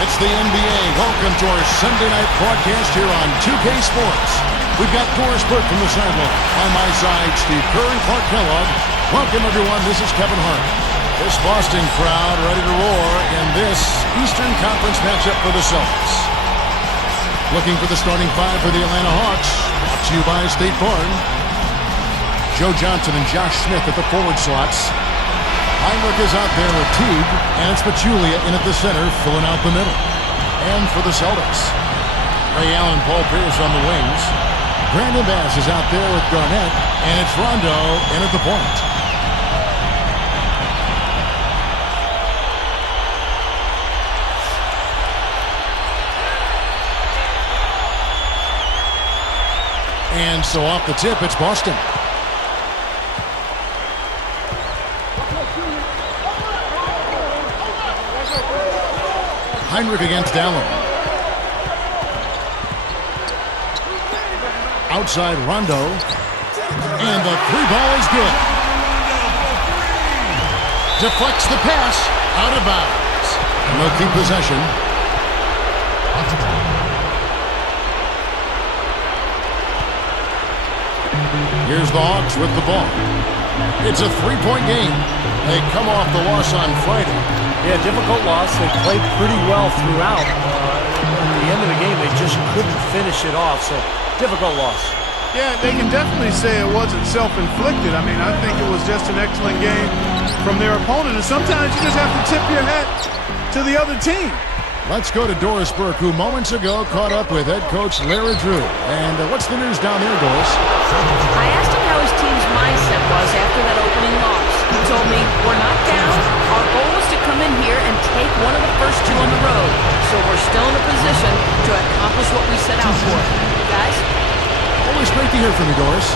It's the NBA. Welcome to our Sunday night broadcast here on 2K Sports. We've got Doris Burke from the sideline. On my side, Steve Kerr and Clark Kellogg. Welcome, everyone. This is Kevin Hart. This Boston crowd ready to roar in this Eastern Conference matchup for the Celtics. Looking for the starting five for the Atlanta Hawks. Brought to you by State Farm. Joe Johnson and Josh Smith at the forward slots. Heinrich is out there with Teague, and it's Pachulia in at the center, filling out the middle. And for the Celtics, Ray Allen, Paul Pierce on the wings. Brandon Bass is out there with Garnett, and it's Rondo in at the point. And so off the tip, it's Boston. Heinrich against Allen. Outside Rondo. And the three ball is good. Deflects the pass. Out of bounds. And they'll keep possession. Here's the Hawks with the ball. It's a three-point game. They come off the loss on Friday. Yeah, difficult loss. They played pretty well throughout. At the end of the game, they just couldn't finish it off, so difficult loss. Yeah, they can definitely say it wasn't self-inflicted. I mean, I think it was just an excellent game from their opponent, and sometimes you just have to tip your hat to the other team. Let's go to Doris Burke, who moments ago caught up with head coach Larry Drew. And what's the news down there, Doris? I asked him how his team's mindset was after that opening loss. He told me, we're not down. Our goal was to come in here and take one of the first two on the road. So we're still in a position to accomplish what we set out for. Guys? Always great to hear from you, Doris.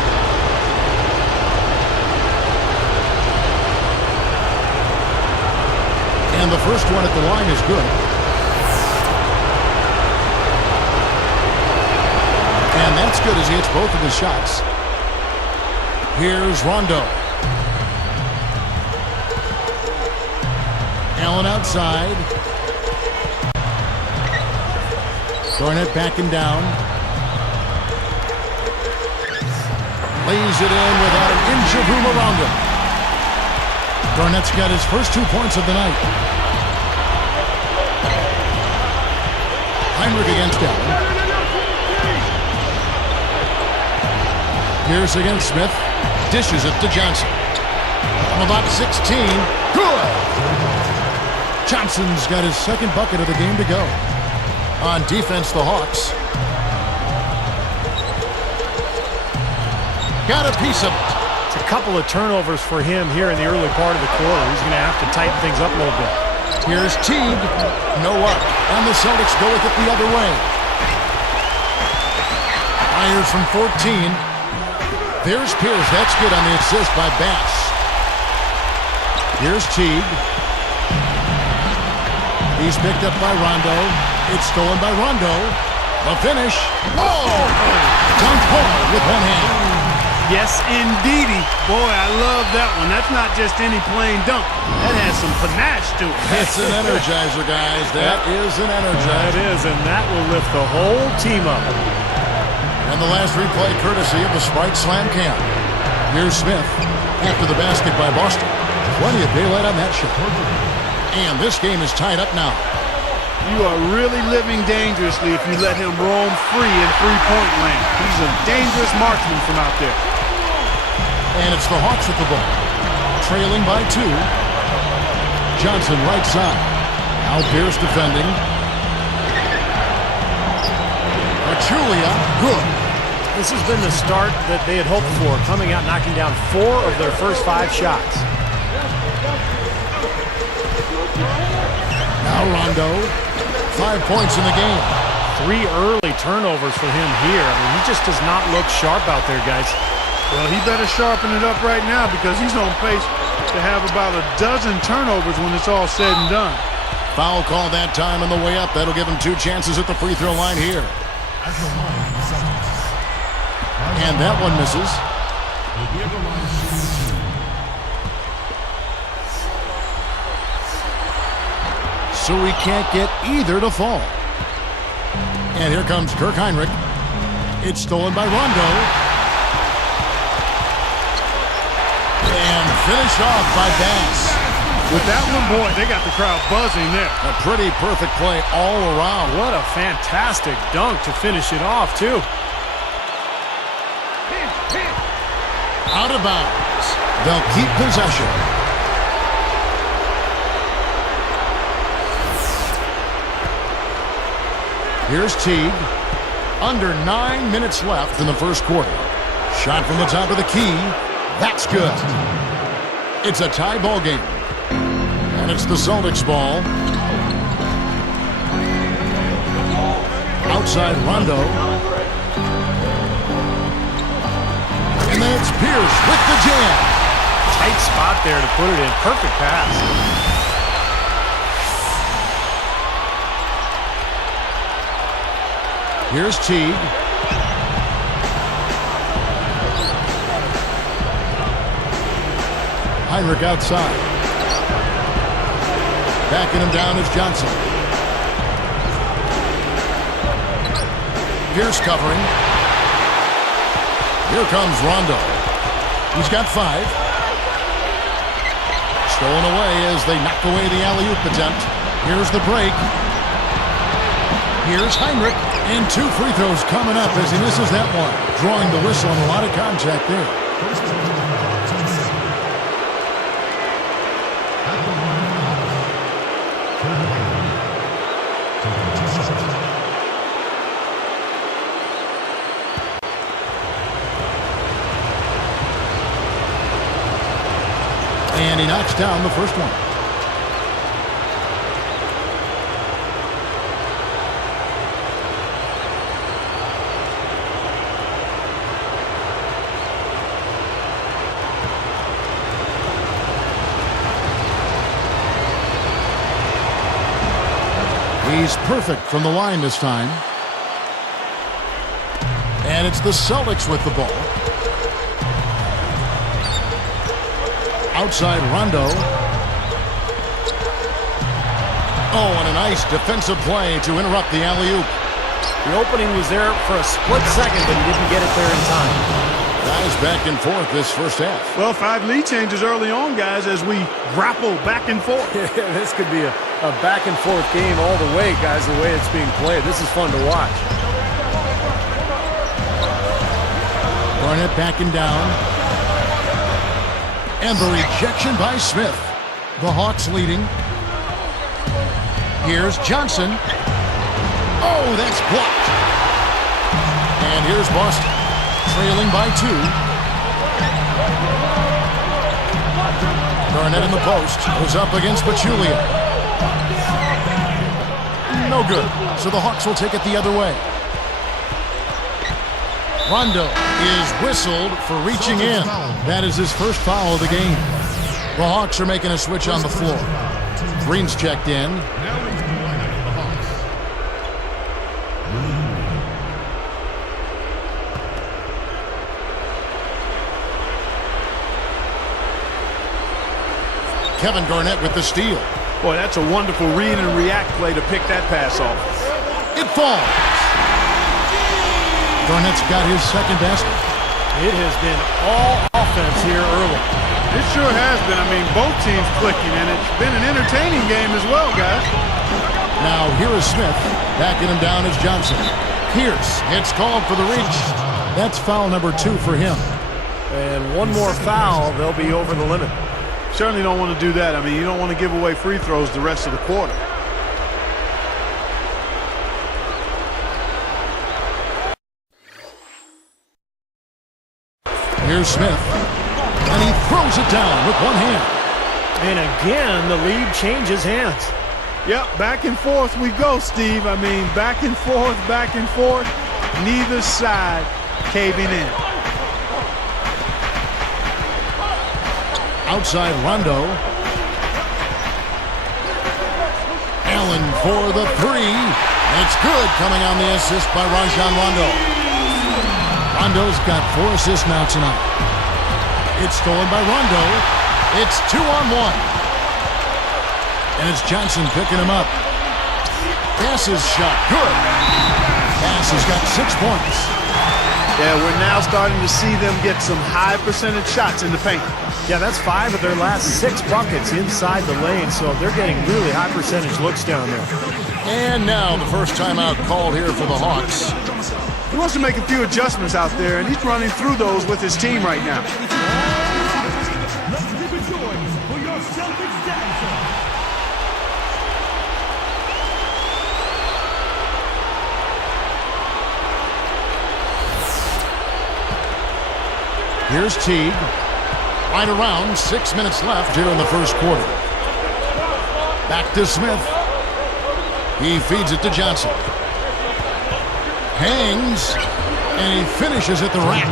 And the first one at the line is good. And that's good as he hits both of his shots. Here's Rondo. Allen outside. Garnett backing down. Lays it in without an inch of room around him. Garnett's got his first 2 points of the night. Heinrich against Allen. Pierce against Smith. Dishes it to Johnson. From about 16. Good! Johnson's got his second bucket of the game to go. On defense, the Hawks. Got a piece of it. It's a couple of turnovers for him here in the early part of the quarter. He's going to have to tighten things up a little bit. Here's Teague. No luck. And the Celtics go with it the other way. Fires from 14. There's Pierce. That's good on the assist by Bass. Here's Teague. He's picked up by Rondo. It's stolen by Rondo. The finish. Oh! Dunked hard with one hand. Yes, indeedy. Boy, I love that one. That's not just any plain dunk. That has some panache to it. It's an energizer, guys. That is an energizer. That is, and that will lift the whole team up. And the last replay courtesy of the Sprite Slam Cam. Here's Smith after the basket by Boston. Plenty of daylight on that shot. And this game is tied up now. You are really living dangerously if you let him roam free in three-point land. He's a dangerous marksman from out there. And it's the Hawks with the ball. Trailing by 2. Johnson right side. Now Pierce defending. Pachulia, good. This has been the start that they had hoped for, coming out knocking down 4 of their first 5 shots. Now Rondo, 5 points in the game. 3 early turnovers for him here. I mean, he just does not look sharp out there, guys. Well, he better sharpen it up right now because he's on pace to have about a dozen turnovers when it's all said and done. Foul call that time on the way up. That'll give him 2 chances at the free throw line here. And that one misses. so he can't get either to fall. And here comes Kirk Heinrich. It's stolen by Rondo. And finished off by Bass. With that one, boy, they got the crowd buzzing there. A pretty perfect play all around. What a fantastic dunk to finish it off, too. Out of bounds. They'll keep possession. Here's Teague. Under 9 minutes left in the first quarter. Shot from the top of the key. That's good. It's a tie ball game. And it's the Celtics ball. Outside Rondo. And then it's Pierce with the jam. Tight spot there to put it in. Perfect pass. Here's Teague. Heinrich outside. Backing him down is Johnson. Pierce covering. Here comes Rondo. He's got 5. Stolen away as they knock away the alley-oop attempt. Here's the break. Here's Heinrich. And 2 free throws coming up as he misses that one. Drawing the whistle and a lot of contact there. And he knocks down the first one. He's perfect from the line this time. And it's the Celtics with the ball. Outside Rondo. Oh, and a nice defensive play to interrupt the alley-oop. The opening was there for a split second, but he didn't get it there in time. Guys back and forth this first half. Well, 5 lead changes early on, guys, as we grapple back and forth. This could be a back and forth game all the way, guys, the way it's being played. This is fun to watch. Garnett backing down. And the rejection by Smith. The Hawks leading. Here's Johnson. Oh, that's blocked. And here's Boston, trailing by 2. Garnett in the post. Goes up against Pachulia. No good. So the Hawks will take it the other way. Rondo is whistled for reaching in. That is his first foul of the game. The Hawks are making a switch on the floor. Green's checked in. Kevin Garnett with the steal. Boy, that's a wonderful read and react play to pick that pass off. It falls. Garnett's got his second basket. It has been all offense here early. It sure has been. I mean, both teams clicking, and it's been an entertaining game as well, guys. Now here is Smith. Backing him down is Johnson. Pierce gets called for the reach. That's foul number 2 for him. And one more foul, they'll be over the limit. Certainly don't want to do that. I mean, you don't want to give away free throws the rest of the quarter. Here's Smith. And he throws it down with one hand. And again, the lead changes hands. Yep, back and forth we go, Steve. I mean, back and forth, neither side caving in. Outside Rondo. Allen for the 3. It's good, coming on the assist by Rajon Rondo. Rondo's got 4 assists now tonight. It's stolen by Rondo. It's 2-on-1. And it's Johnson picking him up. Passes shot. Good. Pass has got 6 points. Yeah, we're now starting to see them get some high percentage shots in the paint. Yeah, that's 5 of their last 6 buckets inside the lane, so they're getting really high percentage looks down there. And now the first timeout called here for the Hawks. He wants to make a few adjustments out there, and he's running through those with his team right now. Let's keep it going for your Celtics dancer. Here's Teague. Right around 6 minutes left here in the first quarter. Back to Smith. He feeds it to Johnson. Hangs, and he finishes at the rack.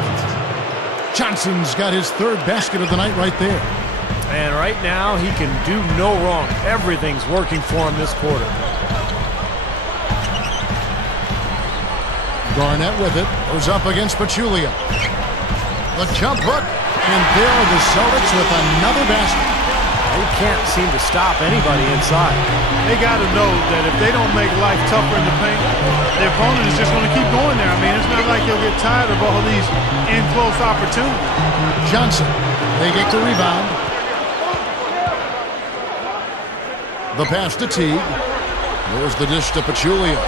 Johnson's got his 3rd basket of the night right there. And right now, he can do no wrong. Everything's working for him this quarter. Garnett with it. Goes up against Pachulia. The jump hook. And there are the Celtics with another basket. They can't seem to stop anybody inside. They got to know that if they don't make life tougher in the paint, their opponent is just going to keep going there. I mean, it's not like they'll get tired of all these in-close opportunities. Johnson. They get the rebound. The pass to Teague. There's the dish to Pachulia.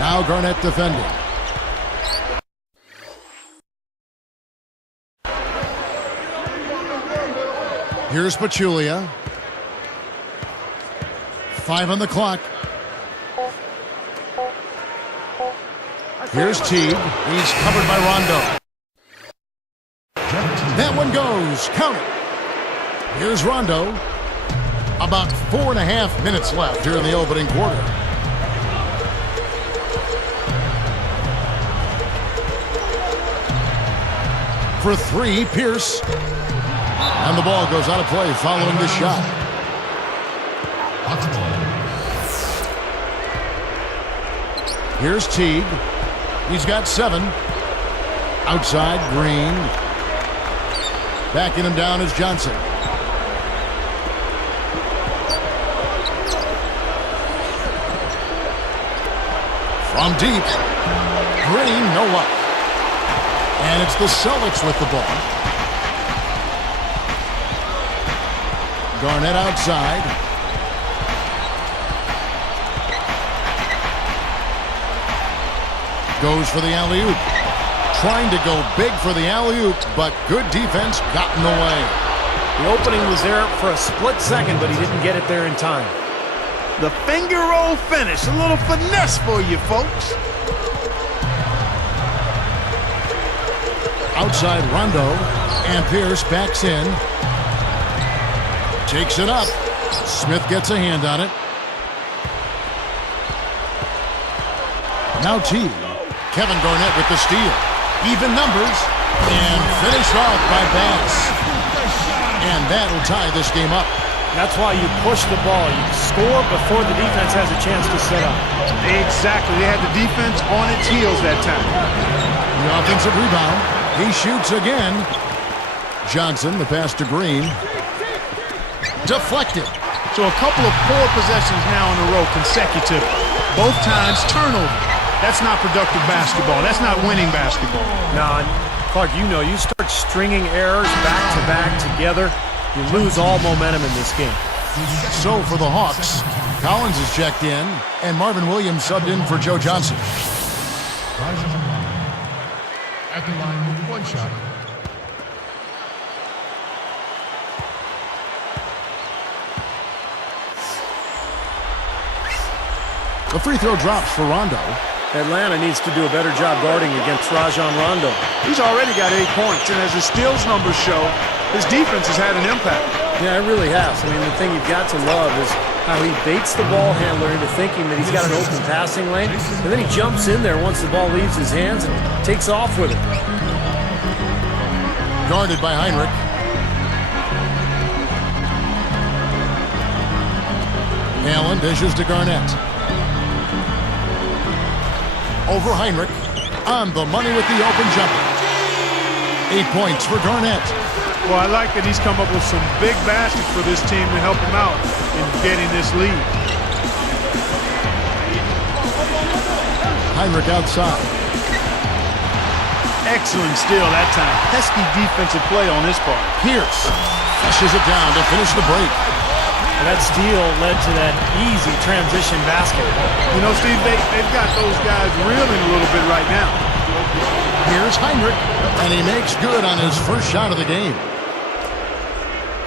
Now Garnett defending. Here's Pachulia. 5 on the clock. Here's Teague. He's covered by Rondo. That one goes. Count it. Here's Rondo. About 4.5 minutes left here in the opening quarter. For 3, Pierce. And the ball goes out of play following the shot. Here's Teague. He's got 7. Outside, Green. Backing him down is Johnson. From deep. Green, no luck. And it's the Celtics with the ball. Garnett outside. Goes for the alley-oop. Trying to go big for the alley-oop, but good defense got in the way. The opening was there for a split second, but he didn't get it there in time. The finger roll finish. A little finesse for you, folks. Outside Rondo, and Pierce backs in. Takes it up. Smith gets a hand on it. Now Teague. Kevin Garnett with the steal. Even numbers. And finished off by Bass. And that'll tie this game up. That's why you push the ball. You score before the defense has a chance to set up. Exactly. They had the defense on its heels that time. The offensive rebound. He shoots again. Johnson, the pass to Green. Deflected. So a couple of poor possessions now in a row consecutive. Both times turnover. That's not productive basketball. That's not winning basketball. No, Clark, you know, you start stringing errors back-to-back together, you lose all momentum in this game. So for the Hawks, Collins is checked in, and Marvin Williams subbed in for Joe Johnson. At the line with 1 shot. The free throw drops for Rondo. Atlanta needs to do a better job guarding against Rajon Rondo. He's already got 8 points, and as his steals numbers show, his defense has had an impact. Yeah, it really has. I mean, the thing you've got to love is how he baits the ball handler into thinking that he's got an open passing lane, and then he jumps in there once the ball leaves his hands and takes off with it. Guarded by Heinrich. Allen dishes to Garnett. Over Heinrich. On the money with the open jumper. 8 points for Garnett. Well, I like that he's come up with some big baskets for this team to help him out in getting this lead. Heinrich outside. Excellent steal that time. Pesky defensive play on this part. Pierce flushes it down to finish the break. And that steal led to that easy transition basket. You know, Steve, they've got those guys reeling a little bit right now. Here's Heinrich, and he makes good on his first shot of the game.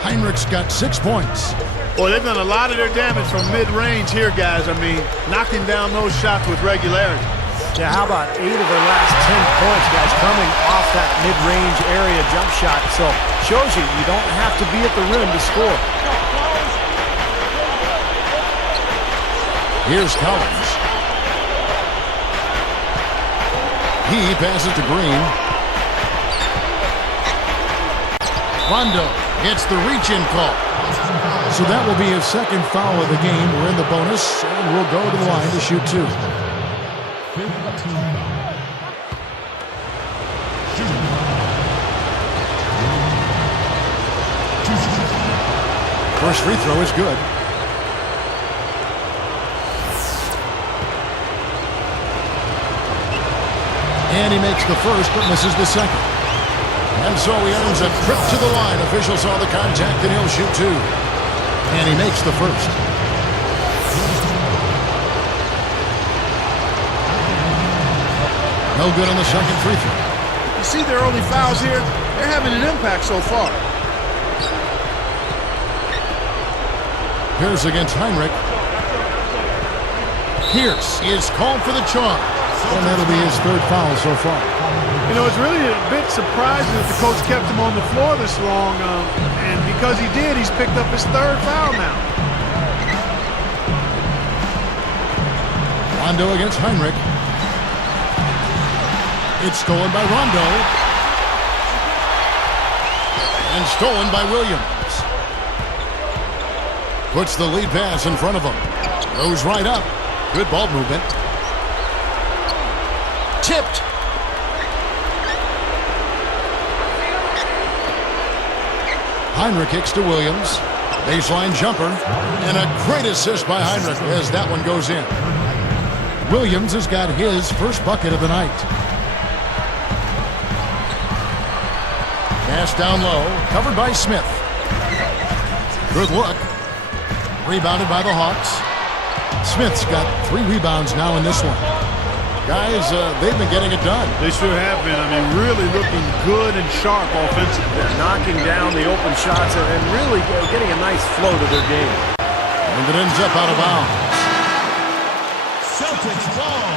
Heinrich's got 6 points. Boy, they've done a lot of their damage from mid-range here, guys. I mean, knocking down those shots with regularity. Yeah, how about 8 of their last 10 points, guys, coming off that mid-range area jump shot. So, shows you don't have to be at the rim to score. Here's Collins. He passes to Green. Rondo gets the reach-in call. So that will be his second foul of the game. We're in the bonus, and we'll go to the line to shoot 2. First free throw is good. And he makes the first, but misses the second. And so he earns a trip to the line. Officials saw the contact, and he'll shoot 2. And he makes the first. No good on the second free throw. You see their early fouls here? They're having an impact so far. Pierce against Heinrich. Pierce is called for the charge. And that'll be his 3rd foul so far. You know, it's really a bit surprising that the coach kept him on the floor this long. And because he did, he's picked up his 3rd foul now. Rondo against Heinrich. It's stolen by Rondo. And stolen by Williams. Puts the lead pass in front of him. Goes right up. Good ball movement. Tipped. Heinrich kicks to Williams. Baseline jumper. And a great assist by Heinrich as that one goes in. Williams has got his first bucket of the night. Pass down low. Covered by Smith. Good look. Rebounded by the Hawks. Smith's got 3 rebounds now in this one. Guys, they've been getting it done. They sure have been. I mean, really looking good and sharp offensively. They're knocking down the open shots and really getting a nice flow to their game. And it ends up out of bounds. Celtics ball.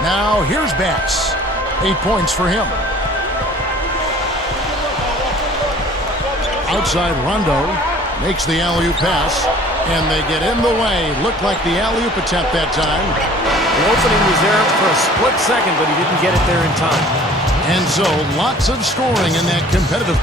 Now here's Bass. 8 points for him. Outside Rondo makes the alley-oop pass, and they get in the way. Looked like the alley-oop attempt that time. The opening was there for a split second, but he didn't get it there in time. And so lots of scoring in that competitive